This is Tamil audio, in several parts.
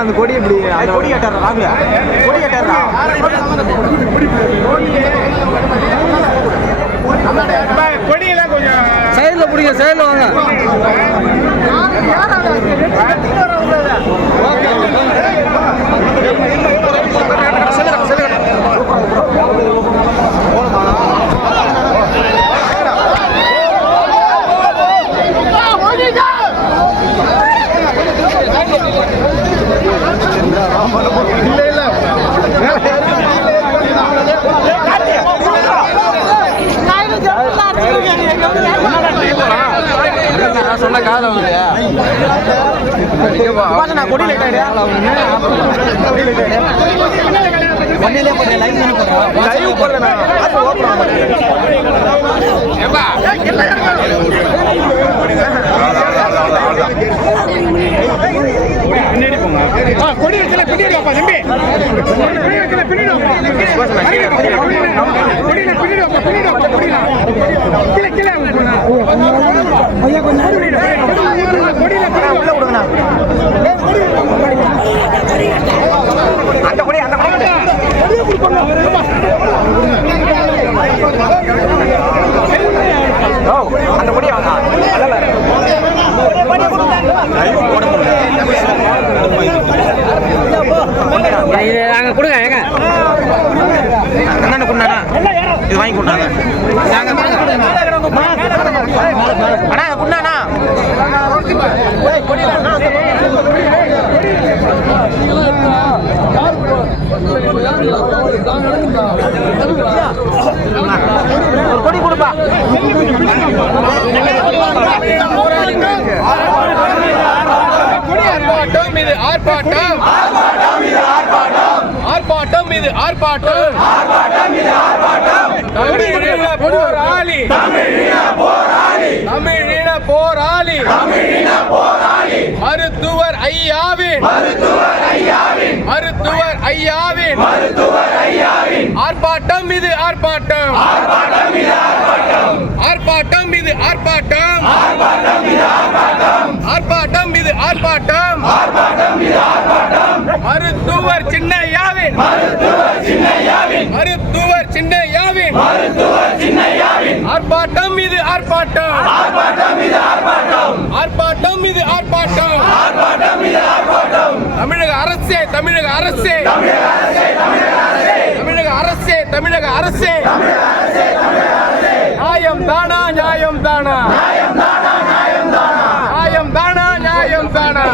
அந்த கொடி எப்படி கொடி கட்டாரா ராகுல கொடி கட்டாரா கொடியெல்லாம் கொஞ்சம் சைடுல பிடிங்க சைடுல வாங்க சொன்ன காலம் கொடி பின்னாடி போங்க கொடி வச்சல பின்னாடி வாப்பா தம்பி கொடி வச்சல பின்னாடி வாப்பா கொடில பின்னாடி வாப்பா கொடில கீழ கீழ ஐயா கொஞ்சம் கொடில உள்ள விடுங்கண்ணா அந்த கொடி கொடியை கொடுப்பாங்க அந்த கொடியை வாங்க நாங்க கொடுங்க ஏங்க என்னென்ன கொடுண்ணா இது வாங்கி கொடுத்தாங்க நாங்க அண்ணா கொடுண்ணா ஒரு கொடி கொடுப்பா ஆர்ப்பாட்டம் இது ஆர்ப்பாட்டம் ஆர்ப்பாட்டம் இது ஆர்ப்பாட்டம் தமிழீழ போராளி தமிழீழ போராளி மருத்துவர் ஐயாவின் ஆர்ப்பாட்டம் இது ஆர்ப்பாட்டம் ஆர்ப்பாட்டம் இது ஆர்ப்பாட்டம் ஆர்ப்பாட்டம் இது ஆர்ப்பாட்டம் ஆர்ப்பாட்டம் இது ஆர்ப்பாட்டம் தமிழக அரசே தமிழக அரசே தமிழக அரசே தமிழக அரசே நியாயம் தானா நியாயம் தானா நியாயம் தானா நியாயம் தானா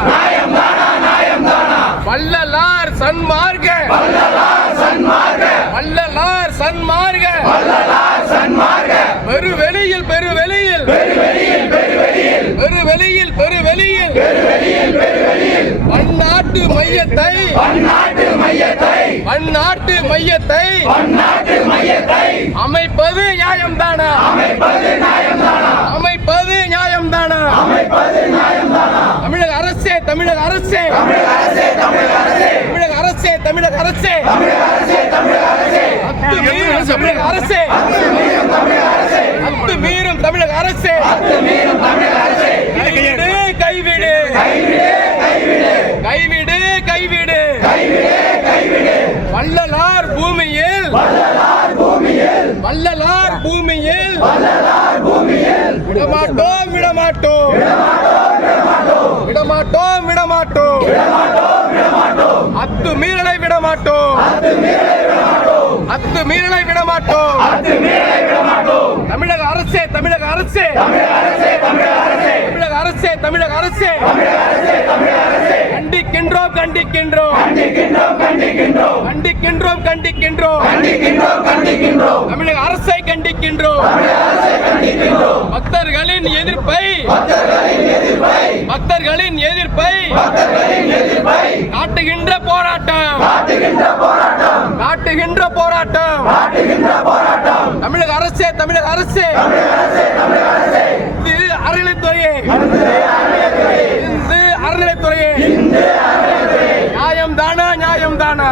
வள்ளலார் சன்மார்க்க வள்ளலார் சன்மார்க்க பெருவெளியில் பெருவெளியில் பெருவெளியில் பெருவெளியில் பன்னாட்டு மையத்தை பன்னாட்டு மையத்தை அமைப்பது நியாயம்தானா அமைப்பது நியாயம்தானா தமிழக அரசே தமிழக அரசே தமிழக அரசே தமிழக அரசே தமிழக அரசே அத்துமீறும் தமிழக அரசே கைவிடு கைவிடு கைவிடு கைவிடு வள்ளலார் பூமியில் வள்ளலார் பூமியில் விடமாட்டோம் விடமாட்டோம் விடமாட்டோம் விடமாட்டோம் அத்துமீறலை விடமாட்டோம் அத்துமீறலை விடமாட்டோம் தமிழக அரசே தமிழக அரசே தமிழக அரசே தமிழக அரசே கண்டிக்கின்றோம் கண்டிக்கின்றோம் கண்டிக்கின்றோம் கண்டிக்கின்றோம் தமிழக அரசை கண்டிக்கின்றோம் பக்தர்களின் எதிர்ப்பை பக்தர்களின் எதிர்ப்பை காட்டுகின்ற போராட்டம் காட்டுகின்ற போராட்டம் தமிழக அரசே தமிழக அரசே இது அறநிலைத்துறையே இது அறநிலைத்துறையே நியாயம் தானா நியாயம் தானா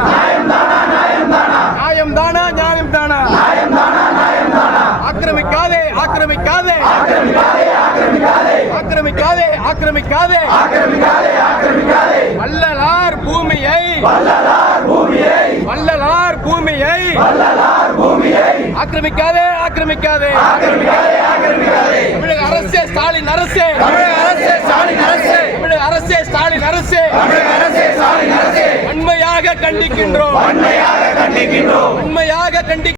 நியாயம் தானா நியாயம் தானா ஆக்கிரமிக்காதே ஆக்கிரமிக்காதே ஆக்கிரமிக்காதே ஆக்கிரமிக்காதே வள்ளலார் பூமியை வள்ளலார் பூமியை ஆக்கிரமிக்காதே ஆக்கிரமிக்காதே தமிழக அரசே ஸ்டாலின் அரசே தமிழக அரசே ஸ்டாலின் அரசே வன்மையாக கண்டிக்கின்றோம் வன்மையாக கண்டிக்கின்றோம்